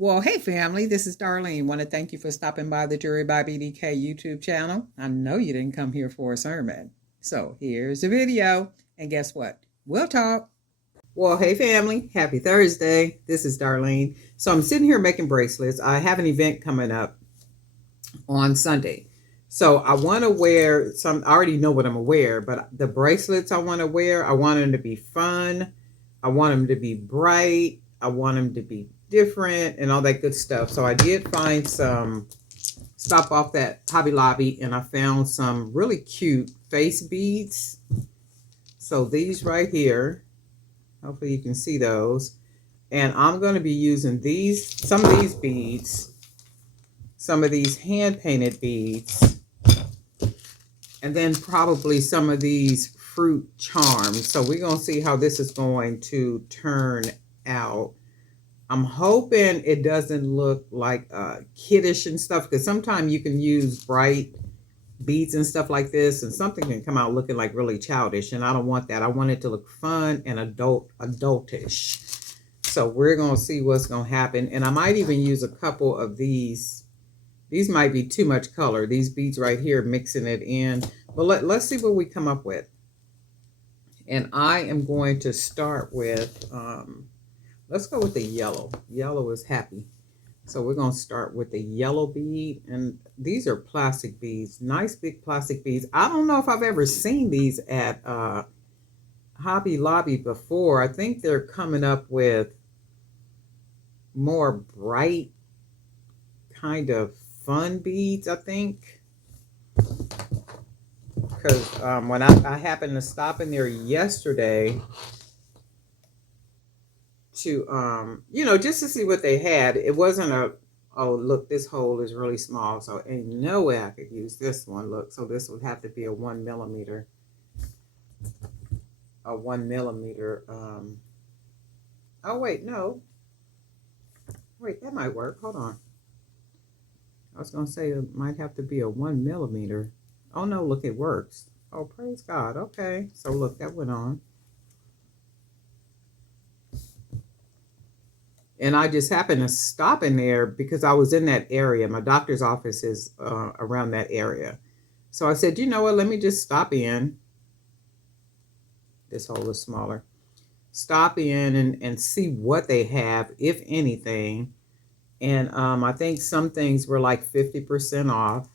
Well, hey family, this is Darlene. Want to thank you for stopping by the Jury by BDK YouTube channel. I know you didn't come here for a sermon. So here's the video. And guess what? We'll talk. Well, hey family, happy Thursday. This is Darlene. So I'm sitting here making bracelets. I have an event coming up on Sunday. So I want to wear some, I already know what I'm going to wear, but the bracelets I want to wear, I want them to be fun. I want them to be bright. I want them to be different and all that good stuff. So I did find stop off at Hobby Lobby and I found some really cute face beads. So these right here, hopefully you can see those. And I'm going to be using some of these beads, some of these hand painted beads, and then probably some of these fruit charms. So we're going to see how this is going to turn out. I'm hoping it doesn't look like kiddish and stuff, because sometimes you can use bright beads and stuff like this and something can come out looking like really childish, and I don't want that. I want it to look fun and adultish. So we're going to see what's going to happen. And I might even use a couple of these. These might be too much color. These beads right here, mixing it in. But let's see what we come up with. And I am going to start with, let's go with the yellow. Yellow is happy. So we're going to start with the yellow bead. And these are plastic beads. Nice big plastic beads. I don't know if I've ever seen these at Hobby Lobby before. I think they're coming up with more bright kind of fun beads, I think, because when I happened to stop in there yesterday to just to see what they had. It wasn't oh look, this hole is really small, so ain't no way I could use this one. Look, so this would have to be a 1 millimeter, oh wait, no, wait, that might work. Hold on. I was going to say it might have to be a 1 millimeter. Oh, no, look, it works. Oh, praise God. Okay. So, look, that went on. And I just happened to stop in there because I was in that area. My doctor's office is around that area. So I said, you know what, let me just stop in. This hole is smaller. Stop in and see what they have, if anything. And I think some things were like 50% off.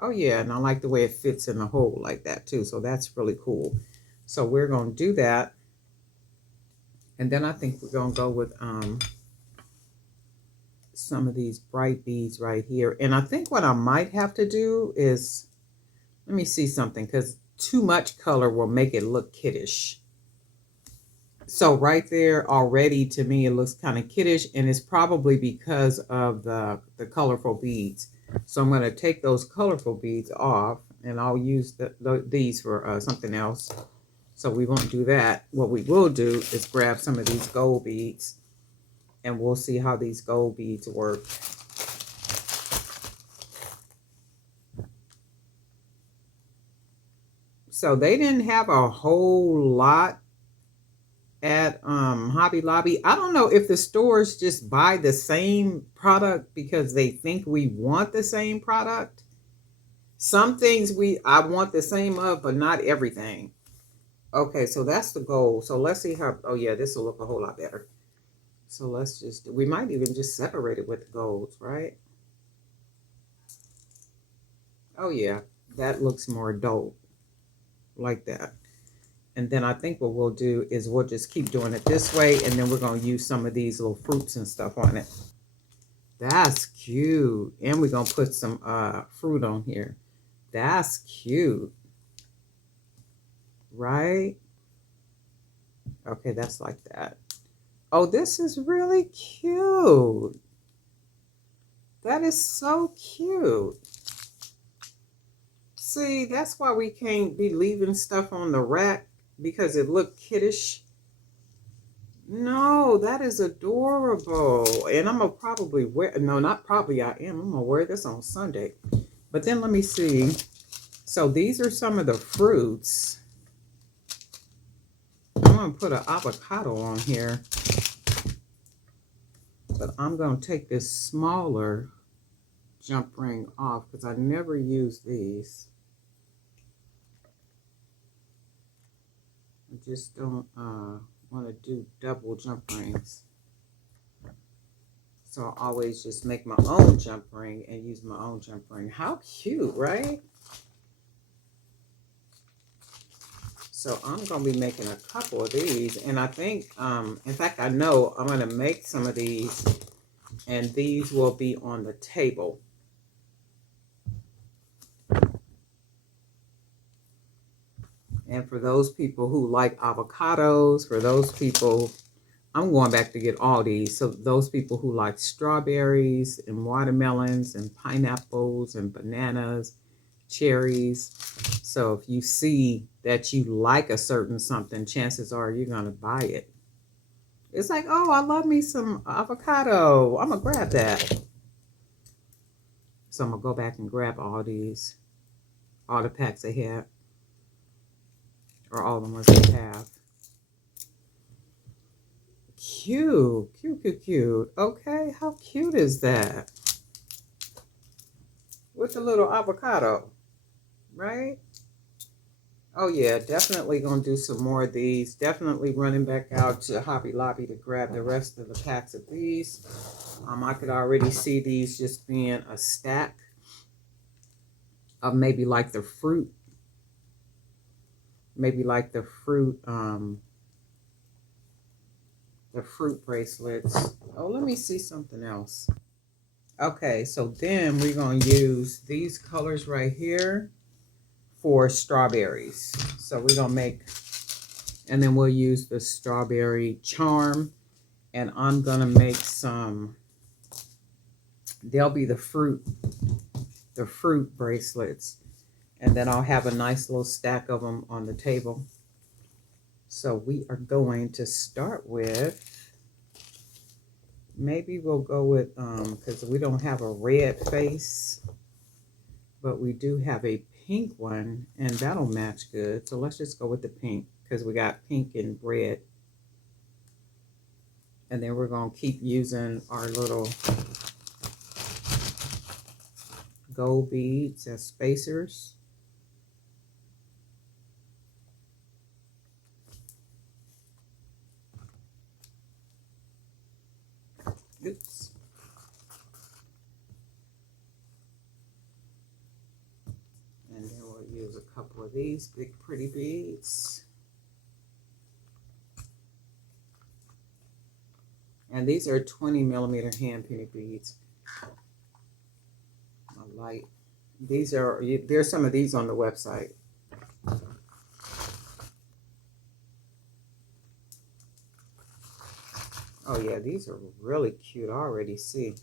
Oh, yeah, and I like the way it fits in the hole like that, too. So that's really cool. So we're going to do that. And then I think we're going to go with some of these bright beads right here. And I think what I might have to do is, let me see something, because too much color will make it look kiddish. So right there already, to me, it looks kind of kiddish, and it's probably because of the colorful beads. So I'm going to take those colorful beads off, and I'll use these for something else. So we won't do that. What we will do is grab some of these gold beads, and we'll see how these gold beads work. So they didn't have a whole lot at Hobby Lobby. I don't know if the stores just buy the same product because they think we want the same product. Some things I want the same of, but not everything. Okay, so that's the goal. So let's see how, oh yeah, this will look a whole lot better. So let's just, we might even just separate it with the golds, right? Oh yeah, that looks more adult, like that. And then I think what we'll do is we'll just keep doing it this way, and then we're going to use some of these little fruits and stuff on it. That's cute. And we're going to put some fruit on here. That's cute. Right? Okay, that's like that. Oh, this is really cute. That is so cute. See, that's why we can't be leaving stuff on the rack, because it looked kiddish. No, that is adorable. And I'm going to probably wear, no, not probably, I am. I'm going to wear this on Sunday. But then let me see. So these are some of the fruits. I'm going to put an avocado on here. but I'm going to take this smaller jump ring off because I never use these. I just don't want to do double jump rings. So I always just make my own jump ring and use my own jump ring. How cute, right? So I'm going to be making a couple of these. And I think, in fact, I know I'm going to make some of these. And these will be on the table. And for those people who like avocados, for those people, I'm going back to get all these. So those people who like strawberries and watermelons and pineapples and bananas, cherries. So if you see that you like a certain something, chances are you're going to buy it. It's like, oh, I love me some avocado. I'm going to grab that. So I'm going to go back and grab all these, all the packs they have, or all the ones they have. Cute, cute, cute, cute. Okay, how cute is that? With a little avocado, right? Oh yeah, definitely gonna do some more of these. Definitely running back out to Hobby Lobby to grab the rest of the packs of these. I could already see these just being a stack of maybe like the fruit. Maybe like the fruit bracelets. Oh, let me see something else. Okay, so then we're going to use these colors right here for strawberries. So we're going to make, and then we'll use the strawberry charm. And I'm going to make some, they'll be the fruit bracelets. And then I'll have a nice little stack of them on the table. So we are going to start with, maybe we'll go with, because we don't have a red face, but we do have a pink one, and that'll match good. So let's just go with the pink, because we got pink and red. And then we're going to keep using our little gold beads as spacers. Oops. And then we'll use a couple of these big pretty beads. And these are 20 millimeter hand painted beads. I like these. There's some of these on the website. Oh yeah, these are really cute. I already see.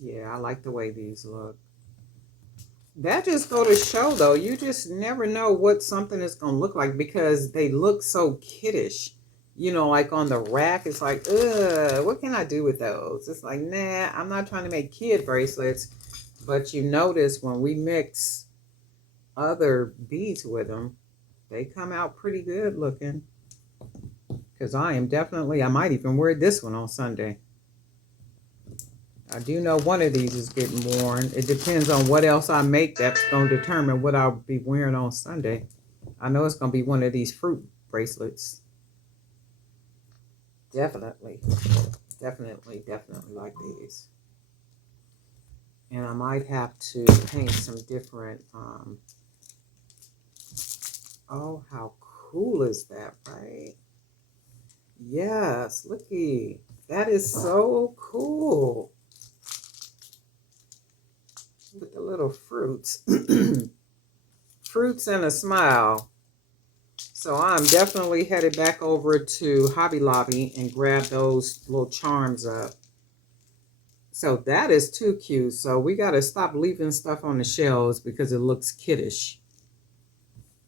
Yeah, I like the way these look. That just go to show, though, you just never know what something is going to look like because they look so kiddish. You know, like on the rack, it's like, ugh, what can I do with those? It's like, nah, I'm not trying to make kid bracelets. But you notice when we mix other beads with them, they come out pretty good looking. Because I might even wear this one on Sunday. I do know one of these is getting worn. It depends on what else I make that's going to determine what I'll be wearing on Sunday. I know it's going to be one of these fruit bracelets. Definitely like these. And I might have to paint some different, oh, how cool is that, right? Yes, looky. That is so cool. With the little fruits. Fruits and a smile. So I'm definitely headed back over to Hobby Lobby and grab those little charms up. So that is too cute. So we got to stop leaving stuff on the shelves because it looks kiddish.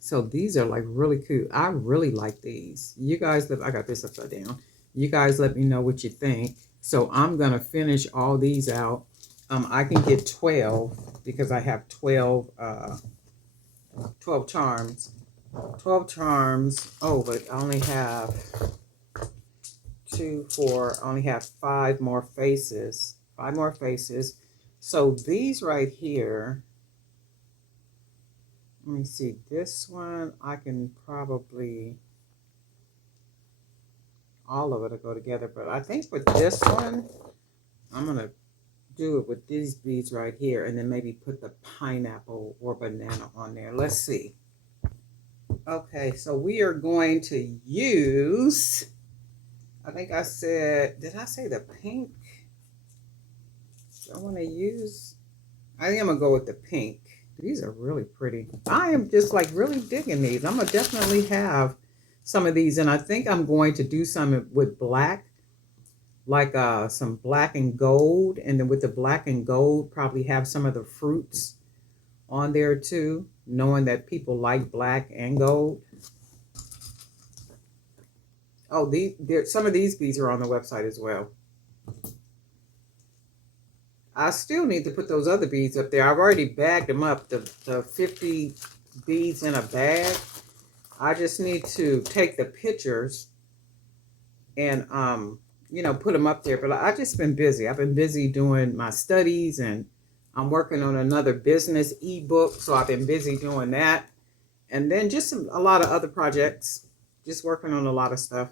So these are like really cute. I really like these. You guys, I got this upside down. You guys let me know what you think. So I'm going to finish all these out. I can get 12 because I have 12 charms. 12 charms. Oh, but I only have 2, 4. I only have 5 more faces. 5 more faces. So these right here, let me see, this one I can probably, all of it will go together, but I think with this one, I'm going to do it with these beads right here and then maybe put the pineapple or banana on there. Let's see. Okay, so we are going to use, I think I said, did I say the pink? I want to use, I think I'm going to go with the pink. These are really pretty. I am just like really digging these. I'm going to definitely have some of these, and I think I'm going to do some with black, like some black and gold, and then with the black and gold probably have some of the fruits on there too, knowing that people like black and gold. Oh, some of these beads are on the website as well. I still need to put those other beads up there. I've already bagged them up, the 50 beads in a bag. I just need to take the pictures and you know, put them up there. But I've just been busy. I've been busy doing my studies, and I'm working on another business ebook, so I've been busy doing that. And then just a lot of other projects, just working on a lot of stuff.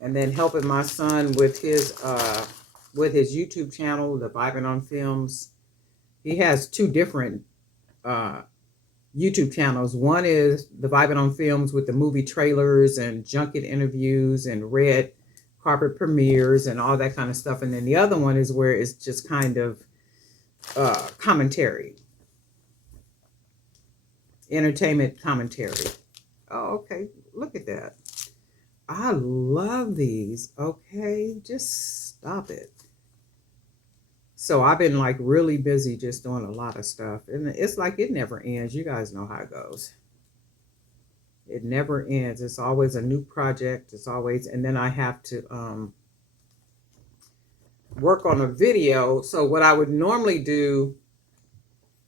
And then helping my son with his YouTube channel, the Vibing on Films. He has 2 different YouTube channels. One is the Vibing on Films with the movie trailers and junket interviews and red carpet premieres and all that kind of stuff. And then the other one is where it's just kind of commentary, entertainment commentary. Oh, okay. Look at that. I love these. Okay, just stop it. So I've been like really busy just doing a lot of stuff. And it's like it never ends. You guys know how it goes. It never ends. It's always a new project. It's always, and then I have to work on a video. So what I would normally do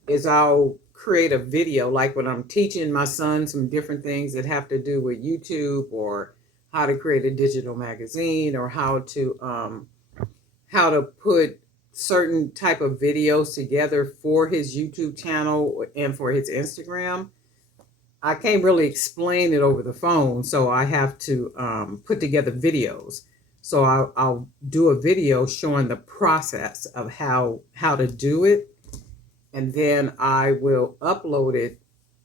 is I'll create a video, like when I'm teaching my son some different things that have to do with YouTube, or how to create a digital magazine, or how to put certain type of videos together for his YouTube channel and for his Instagram. I can't really explain it over the phone, so I have to put together videos. So I'll do a video showing the process of how to do it, and then I will upload it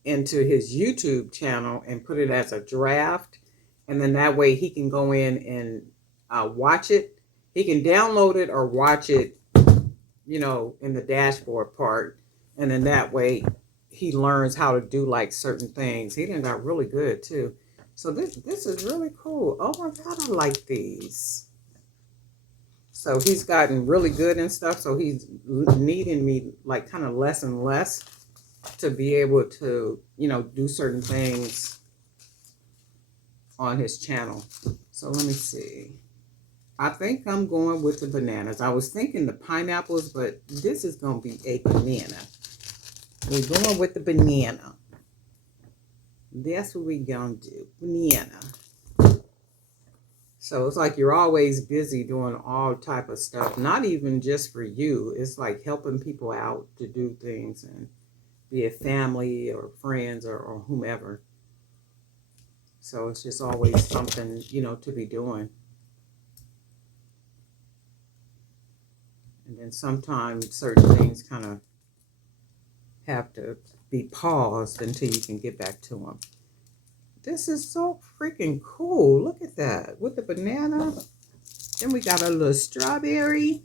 into his YouTube channel and put it as a draft, and then that way he can go in and watch it. He can download it or watch it, you know, in the dashboard part, and then that way he learns how to do like certain things. He done got really good too. So this is really cool. Oh my God, I like these. So he's gotten really good and stuff. So he's needing me like kind of less and less to be able to, you know, do certain things on his channel. So let me see. I think I'm going with the bananas. I was thinking the pineapples, but this is going to be a banana. We're going with the banana. That's what we're going to do. Banana. So it's like you're always busy doing all type of stuff. Not even just for you. It's like helping people out to do things, and be it family or friends or whomever. So it's just always something, you know, to be doing. And then sometimes certain things kind of have to be paused until you can get back to them. This is so freaking cool. Look at that. With the banana. Then we got a little strawberry.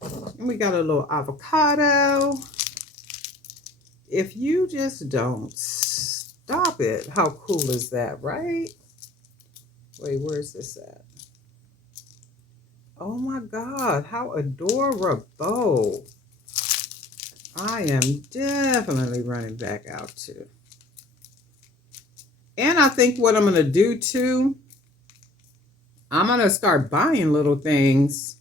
And we got a little avocado. If you just don't stop it, how cool is that, right? Wait, where's this at? Oh my God, how adorable. I am definitely running back out too. And I think what I'm going to do too, I'm going to start buying little things.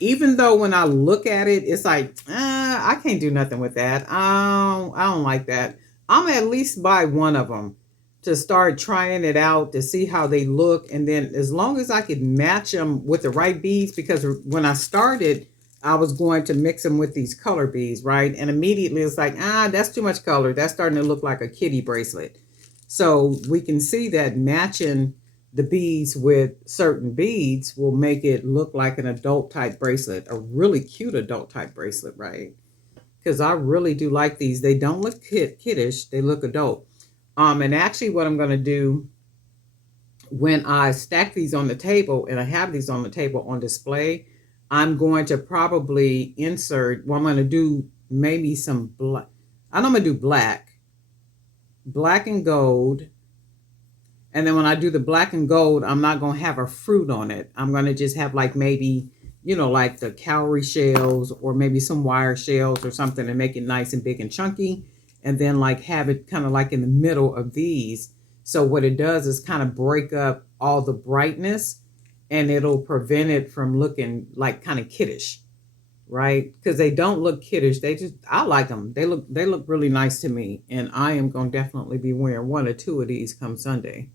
Even though when I look at it, it's like, I can't do nothing with that. I don't like that. I'm gonna at least buy one of them to start trying it out to see how they look. And then as long as I could match them with the right beads, because when I started, I was going to mix them with these color beads, right? And immediately it's like, that's too much color. That's starting to look like a kitty bracelet. So we can see that matching the beads with certain beads will make it look like an adult type bracelet, a really cute adult type bracelet, right? Because I really do like these. They don't look kiddish, they look adult. And actually, what I'm going to do when I stack these on the table and I have these on the table on display, I'm going to probably insert, well, I'm going to do maybe some black. I'm going to do black and gold. And then when I do the black and gold, I'm not going to have a fruit on it. I'm going to just have like maybe, like the cowrie shells or maybe some wire shells or something and make it nice and big and chunky. And then like have it kind of like in the middle of these. So what it does is kind of break up all the brightness and it'll prevent it from looking like kind of kiddish, right? Because they don't look kiddish. I like them. They look really nice to me. And I am going to definitely be wearing one or two of these come Sunday.